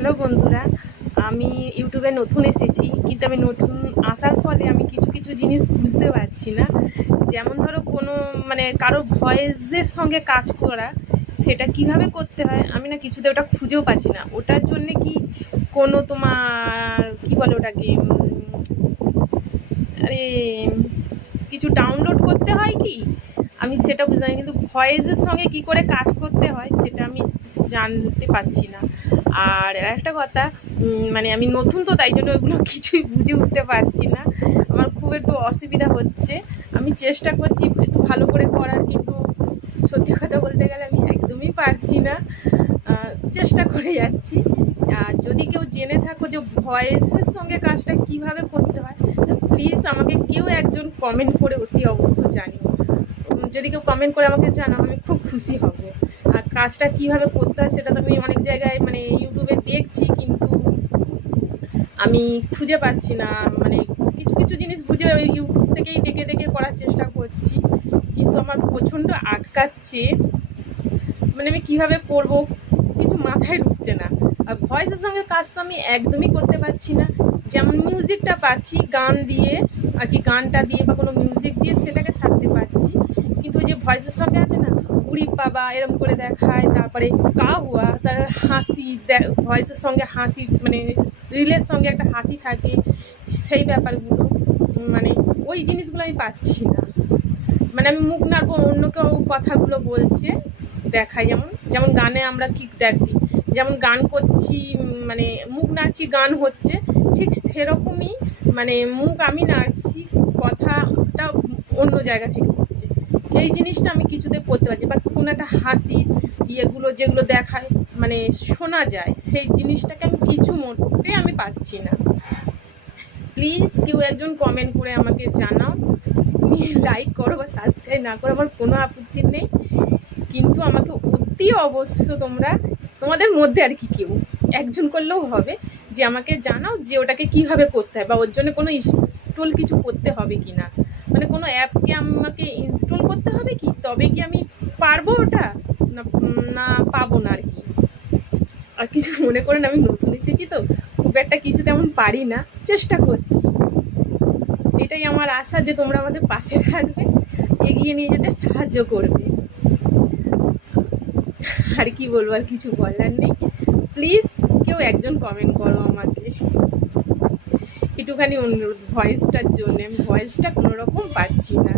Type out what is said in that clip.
Hello বন্ধুরা, আমি ইউটিউবে নতুন এসেছি, কিন্তু আমি নতুন আসার ফলে আমি কিছু কিছু জিনিস বুঝতে পারছি না। যেমন ধরো কোনো কারো ভয়েসের সঙ্গে কাজ করা, সেটা কিভাবে করতে হয় আমি না কিছুতে ওটা খুঁজেও পাচ্ছি না। ওটার জন্যে কি কোনো তোমার কি বলে ওটাকে আরে কিছু ডাউনলোড করতে হয় কি, আমি সেটা বুঝতে পারি, কিন্তু ভয়েসের সঙ্গে কি করে কাজ করতে হয় সেটা আমি জানতে পারছি না। আর একটা কথা, আমি নতুন তো, তাই জন্য ওইগুলো কিছুই বুঝে উঠতে পারছি না। আমার খুব একটু অসুবিধা হচ্ছে। আমি চেষ্টা করছি একটু ভালো করে করার, কিন্তু সত্যি কথা বলতে গেলে আমি একদমই পারছি না। চেষ্টা করে যাচ্ছি। আর যদি কেউ জেনে থাকো যে ভয়েসের সঙ্গে কাজটা কিভাবে করতে হয়, প্লিজ আমাকে কেউ একজন কমেন্ট করে অতি অবশ্য জানিও। যদি কেউ কমেন্ট করে আমাকে জানাও, আমি খুব খুশি হব। আর কাজটা কিভাবে করতে হয় সেটা তো আমি অনেক জায়গায় ইউটিউবে দেখছি, কিন্তু আমি খুঁজে পাচ্ছি না। কিছু কিছু জিনিস বুঝে ওই ইউটিউব থেকেই দেখে দেখে করার চেষ্টা করছি, কিন্তু আমার প্রচণ্ড আটকাচ্ছে। আমি কিভাবে করব কিছু মাথায় ঢুকছে না। আর ভয়েসের সঙ্গে কাজ তো আমি একদমই করতে পারছি না। যেমন মিউজিকটা পাচ্ছি গান দিয়ে আর কি, গানটা দিয়ে বা কোনো মিউজিক দিয়ে সেটাকে ছাড়তে পারছি, কিন্তু ওই যে ভয়েসের সঙ্গে আছে না, উড়ি বাবা এরম করে দেখায়, তারপরে কা হুয়া, তার হাসি, ভয়েসের সঙ্গে হাসি, রিলের সঙ্গে একটা হাসি থাকে, সেই ব্যাপারগুলো ওই জিনিসগুলো আমি পাচ্ছি না। আমি মুখ নাড়বো, অন্য কেউ কথাগুলো বলছে দেখায়, যেমন যেমন গানে আমরা কি দেখি, যেমন গান করছি মুখ নাড়ছি, গান হচ্ছে ঠিক সেরকমই মুখ আমি নাড়ছি, কথাটা অন্য জায়গা থেকে হচ্ছে। এই জিনিসটা আমি কিছুতে করতে পারছি, বা কোনো একটা হাসির ইয়েগুলো যেগুলো দেখায় শোনা যায়, সেই জিনিসটাকে আমি কিছু মোটে আমি পাচ্ছি না। প্লিজ কেউ একজন কমেন্ট করে আমাকে জানাও। তুমি লাইক করো বা সাবস্ক্রাইব না করো, আমার কোনো আপত্তি নেই, কিন্তু আমাকে অতি অবশ্য তোমাদের মধ্যে আর কি কেউ একজন করলেও হবে, যে আমাকে জানাও যে ওটাকে কিভাবে করতে হয়, বা ওর জন্য কোনো ইনস্টল কিছু করতে হবে কি না, কোনো অ্যাপকে আমাকে ইনস্টল করতে হবে কি, তবে কি আমি পারবো ওটা, না না পাবো না আর কি। আর কিছু মনে করেন, আমি নতুন এসেছি তো, খুব একটা কিছু তেমন পারি না, চেষ্টা করছি। এটাই আমার আশা যে তোমরা আমাদের পাশে থাকবে, এগিয়ে নিয়ে যেতে সাহায্য করবে। আর কি বলবো, আর কিছু বলার নেই। প্লিজ কেউ একজন কমেন্ট করো আমাকে, একটুখানি অনুরোধ ভয়েসটার জন্য। আমি ভয়েসটা কোনো রকম পাচ্ছি না।